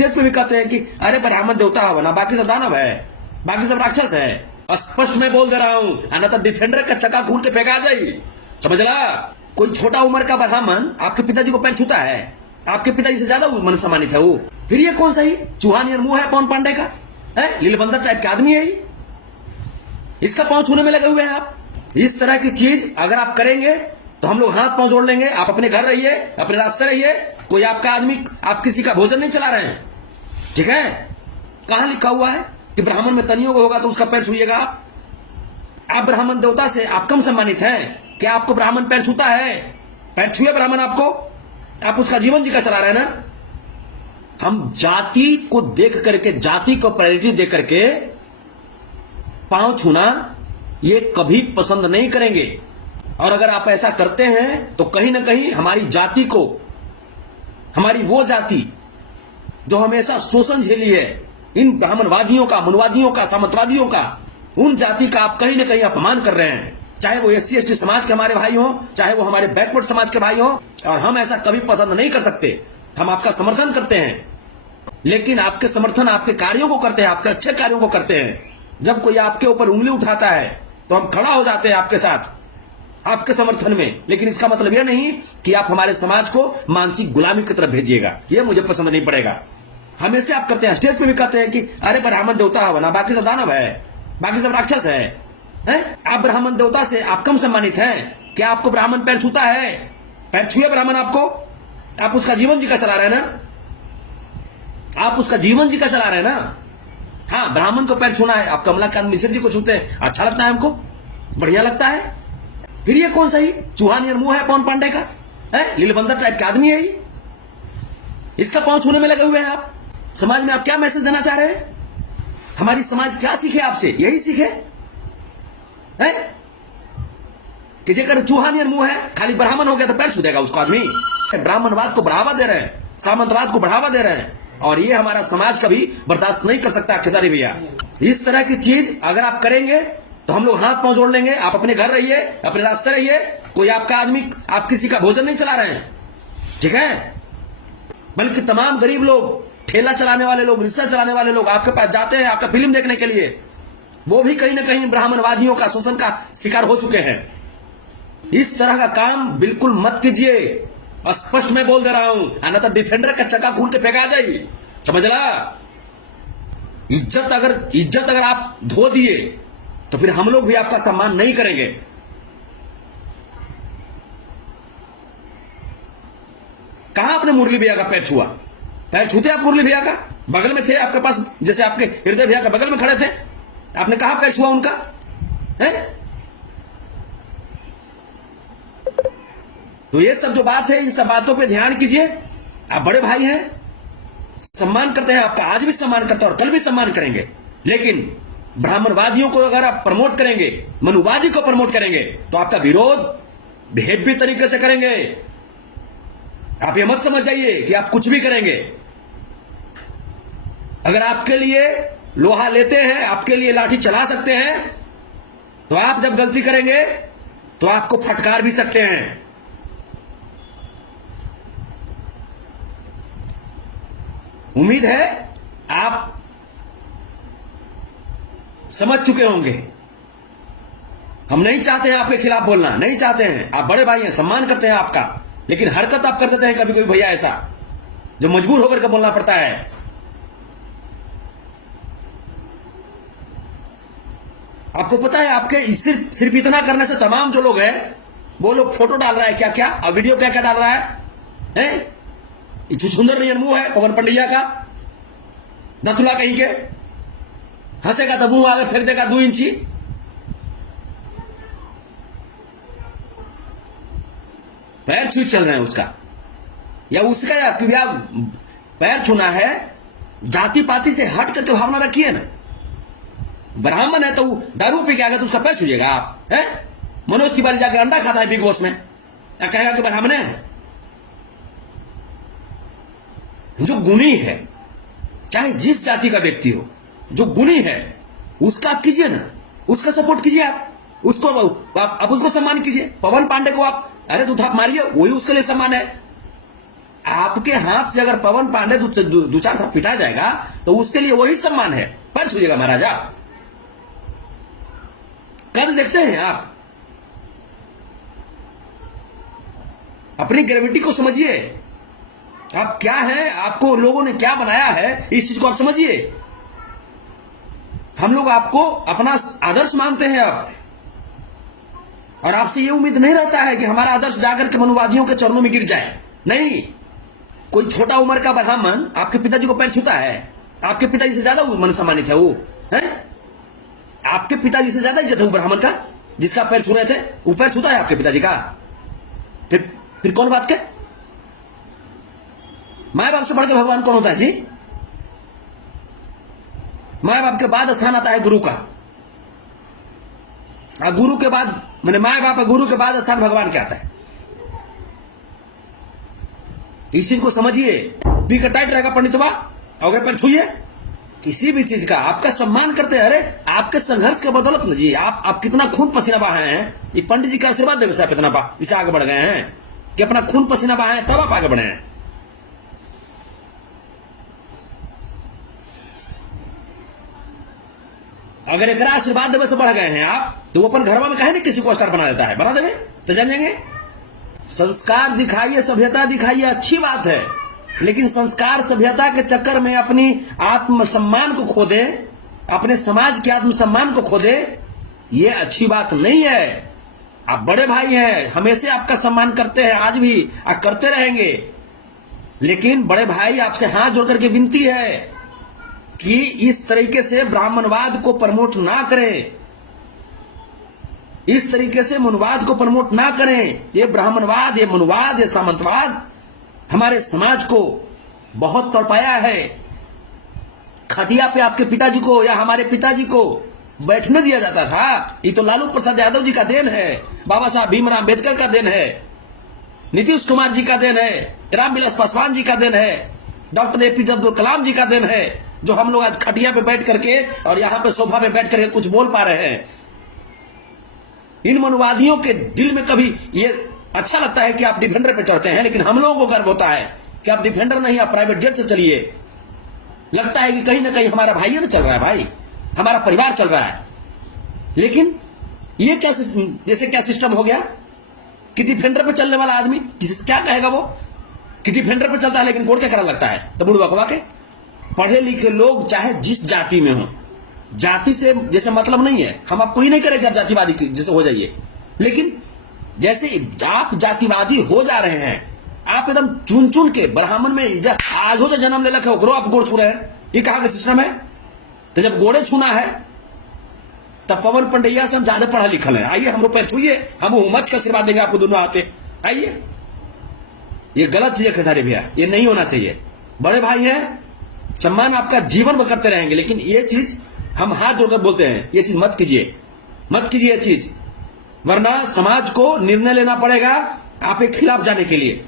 Stage पे भी कहते हैं कि अरे ब्राह्मण देवता है बना, बाकी सब दानव है, बाकी सब राक्षस है। स्पष्ट मैं बोल दे रहा हूं, अन्यथा डिफेंडर का चक्का खून के फेंका जाए, समझ ला। कोई छोटा उम्र का ब्राह्मण आपके पिताजी को पैर छूता है, आपके पिताजी से ज्यादा मन सम्मानित है वो, फिर ये कौन सा ही चूहानियर मुंह है पवन पांडे का, है लीलबंदर टाइप का आदमी है ही, इसका पांव छूने में लगे हुए हैं आप। इस तरह की चीज अगर आप करेंगे तो हम लोग हाथ पांव जोड़ लेंगे। आप अपने घर रहिए, अपने रास्ते रहिए, कोई आपका आदमी आप किसी का भोजन नहीं चला रहे हैं, ठीक है। कहां लिखा हुआ है कि ब्राह्मण में तनियोग होगा तो उसका पैर छूइएगा आप ब्राह्मण देवता से आप कम सम्मानित हैं? क्या आपको ब्राह्मण पैर छूता है? पैर छुए ब्राह्मण आपको, आप उसका जीवन जी का चला रहे हैं ना। हम जाति को देख करके, जाति को प्रायोरिटी दे करके पांव छूना ये कभी पसंद नहीं करेंगे। और अगर आप ऐसा करते हैं तो कहीं ना कहीं हमारी जाति को, हमारी वो जाति जो हमेशा शोषण झेली है, इन ब्राह्मणवादियों का, मनवादियों का, सामंतवादियों का, उन जाति का आप कहीं ना कहीं अपमान कर रहे हैं। चाहे वो SC ST समाज के हमारे भाई हों, चाहे वो हमारे बैकवर्ड समाज के भाई हों, और हम ऐसा कभी पसंद नहीं कर सकते। हम आपका समर्थन करते हैं, लेकिन आपके समर्थन आपके कार्यों को करते हैं, आपके अच्छे कार्यों को करते हैं। जब कोई आपके ऊपर उंगली उठाता है तो हम खड़ा हो जाते हैं आपके साथ, आपके समर्थन में। लेकिन इसका मतलब यह नहीं कि आप हमारे समाज को मानसिक गुलामी की तरफ भेजिएगा, यह मुझे पसंद नहीं पड़ेगा। हमेशा आप करते हैं, स्टेज पे भी कहते हैं कि अरे ब्राह्मण देवता है बना, बाकी सब दानव है, बाकी सब राक्षस है, हैं? आप ब्राह्मण देवता से आप कम सम्मानित हैं? क्या आपको ब्राह्मण पैर छूता है? पैर छुए ब्राह्मण आपको, आप उसका जीवन जी का चला रहे हैं ना, आप उसका जीवन जी का चला रहे हैं ना। हाँ, ब्राह्मण को पैर छूना है, आप कमलाकांत मिश्र जी को छूते हैं, अच्छा लगता है हमको, बढ़िया लगता है। फिर ये कौन सा ही चूहानियर मुंह है पवन पांडे का, है लीलबंदर टाइप का आदमी है ही, इसका पांव छूने में लगे हुए हैं आप। समाज में आप क्या मैसेज देना चाह रहे हैं? हमारी समाज क्या सीखे आपसे? यही सीखे है कि जेकर चूहानियर मुंह है, खाली ब्राह्मण हो गया तो पैर छू देगा उसको आदमी। ब्राह्मणवाद को बढ़ावा दे रहे हैं, सामंतवाद को बढ़ावा दे रहे हैं, और ये हमारा समाज कभी बर्दाश्त नहीं कर सकता। खेसारी भैया, इस तरह की चीज अगर आप करेंगे तो हम लोग हाथ पांव जोड़ लेंगे। आप अपने घर रहिए, अपने रास्ते रहिए, कोई आपका आदमी आप किसी का भोजन नहीं चला रहे हैं, ठीक है। बल्कि तमाम गरीब लोग, ठेला चलाने वाले लोग, रिक्शा चलाने वाले लोग आपके पास जाते हैं आपका फिल्म देखने के लिए, वो भी कहीं ना कहीं ब्राह्मणवादियों का शोषण का शिकार हो चुके हैं। इस तरह का काम बिल्कुल मत कीजिए, स्पष्ट मैं बोल दे रहा हूं, अन्यथा डिफेंडर का चक्का खून के फेंका जाए, समझ ला। इज्जत अगर आप धो दिए तो फिर हम लोग भी आपका सम्मान नहीं करेंगे। कहां आपने मुरली भैया का पैर छुआ? पैर छूते आप मुरली भैया का? बगल में थे आपके पास, जैसे आपके हृदय भैया का बगल में खड़े थे, आपने कहा पैर छुआ उनका है? तो ये सब जो बात है, इन सब बातों पे ध्यान कीजिए। आप बड़े भाई हैं, सम्मान करते हैं आपका, आज भी सम्मान करते हैं और कल भी सम्मान करेंगे। लेकिन ब्राह्मणवादियों को अगर आप प्रमोट करेंगे, मनुवादी को प्रमोट करेंगे, तो आपका विरोध बेहेबी तरीके से करेंगे। आप ये मत समझ जाइए कि आप कुछ भी करेंगे। अगर आपके लिए लोहा लेते हैं, आपके लिए लाठी चला सकते हैं, तो आप जब गलती करेंगे तो आपको फटकार भी सकते हैं। उम्मीद है आप समझ चुके होंगे। हम नहीं चाहते हैं आपके खिलाफ बोलना, नहीं चाहते हैं। आप बड़े भाई हैं, सम्मान करते हैं आपका, लेकिन हरकत आप कर देते हैं कभी कभी भैया ऐसा, जो मजबूर होकर के बोलना पड़ता है। आपको पता है, आपके सिर्फ इतना करने से तमाम जो लोग हैं वो लोग फोटो डाल रहा है क्या क्या, और वीडियो क्या क्या डाल रहा है? सुंदर नहीं मुंह है पवन पंडिया का, दथुला कहीं के, हंसेगा तो मुंह आगे फेर देगा 2 इंची। पैर छू चल रहे हैं उसका, या उसका, या पैर छूना है, जाति पाति से हट करके भावना रखिए ना। ब्राह्मण है तो दारू पी के आ गया तो उसका पैर छूएगा आप? है मनोज तिवारी जाके अंडा खाता है बिग बॉस में, या कहेगा कि ब्राह्मण है? जो गुणी है, चाहे जिस जाति का व्यक्ति हो, जो गुणी है उसका आप कीजिए ना, उसका सपोर्ट कीजिए आप, उसको आप उसको सम्मान कीजिए। पवन पांडे को आप अरे तू थाप मारिए, वही उसके लिए सम्मान है। आपके हाथ से अगर पवन पांडे दो चार था पिटा जाएगा तो उसके लिए वही सम्मान है, पैर छूइएगा महाराजा। कद देखते हैं आप, अपनी ग्रेविटी को समझिए, आप क्या हैं, आपको लोगों ने क्या बनाया है, इस चीज को आप समझिए। हम लोग आपको अपना आदर्श मानते हैं अब, और आपसे ये उम्मीद नहीं रहता है कि हमारा आदर्श जाकर के मनुवादियों के चरणों में गिर जाए। नहीं, कोई छोटा उम्र का ब्राह्मण आपके पिताजी को पैर छूता है? आपके पिताजी से ज्यादा मन सम्मानित है वो, है? आपके पिताजी से ज्यादा इज्जत है वो ब्राह्मण का जिसका पैर छू रहे थे? वो पैर छूता है आपके पिताजी का? फिर कौन बात के? माए बाप से बढ़ के भगवान कौन होता है जी? माए बाप के बाद स्थान आता है गुरु का, और गुरु के बाद मैंने माए बाप गुरु के बाद स्थान भगवान के आता है। इस चीज को समझिए। पी का टाइट रहेगा पंडितवा, अगर पैर छूइए किसी भी चीज का आपका सम्मान करते हैं। अरे आपके संघर्ष के बदौलत ना जी, आप कितना खून पसीना बहाए हैं, ये पंडित जी का आशीर्वाद देवे से आप इतना इसे आगे बढ़ गए हैं कि अपना खून पसीना बहाए तब आप आगे बढ़े हैं। अगर एक आशीर्वाद देवे से बढ़ गए हैं आप, तो वो अपन घरवा में कहे नहीं किसी को स्टार बना देता है, बना देवे तो जान जाएंगे। संस्कार दिखाइए, सभ्यता दिखाइए, अच्छी बात है, लेकिन संस्कार सभ्यता के चक्कर में अपनी आत्मसम्मान को खो दे, अपने समाज के आत्मसम्मान को खो दे, ये अच्छी बात नहीं है। आप बड़े भाई हैं, हमेशा आपका सम्मान करते हैं, आज भी आप करते रहेंगे, लेकिन बड़े भाई आपसे हाथ जोड़ करके विनती है कि इस तरीके से ब्राह्मणवाद को प्रमोट ना करें, इस तरीके से मनुवाद को प्रमोट ना करें। ये ब्राह्मणवाद, ये मनुवाद, ये सामंतवाद हमारे समाज को बहुत तड़पाया है। खटिया पे आपके पिताजी को या हमारे पिताजी को बैठने दिया जाता था, ये तो लालू प्रसाद यादव जी का देन है, बाबा साहब भीमराव अम्बेडकर का देन है, नीतीश कुमार जी का देन है, रामविलास पासवान जी का देन है, डॉक्टर एपीजे अब्दुल कलाम जी का देन है, जो हम लोग आज खटिया पे बैठ करके और यहां पे सोफा पे बैठ करके कुछ बोल पा रहे हैं। इन मनुवादियों के दिल में कभी ये अच्छा लगता है कि आप डिफेंडर पे चढ़ते हैं, लेकिन हम लोगों को गर्व होता है कि आप डिफेंडर नहीं, आप प्राइवेट जेट से चलिए। लगता है कि कहीं ना कहीं हमारा भाई ना चल रहा है, भाई हमारा परिवार चल रहा है। लेकिन ये क्या जैसे क्या सिस्टम हो गया कि डिफेंडर पे चलने वाला आदमी क्या कहेगा वो कि डिफेंडर पे चलता है, लेकिन कोर्ट क्या करने लगता है? तो बुढ़ बकवा के पढ़े लिखे लोग चाहे जिस जाति में हो, जाति से जैसे मतलब नहीं है, हम आपको ही नहीं करेंगे आप जातिवादी जैसे हो जाइए, लेकिन जैसे आप जातिवादी हो जा रहे हैं, आप एकदम चुन चुन के ब्राह्मण में आज हो तो जन्म ले रखे हो, आप गोड़ छू रहे हैं, ये कहां का सिस्टम है? तो जब गोड़े छूना है तब पवन पंडैया से हम ज्यादा पढ़ा लिखल है, आइए हम पैर छूइए, हम उमच का आशीर्वाद देंगे आपको दोनों आते, आइए। ये गलत चीज है खेसारी भैया, ये नहीं होना चाहिए। बड़े भाई हैं, सम्मान आपका जीवन भर करते रहेंगे, लेकिन ये चीज हम हाथ जोड़कर बोलते हैं, ये चीज मत कीजिए, मत कीजिए ये चीज, वरना समाज को निर्णय लेना पड़ेगा आपके खिलाफ जाने के लिए।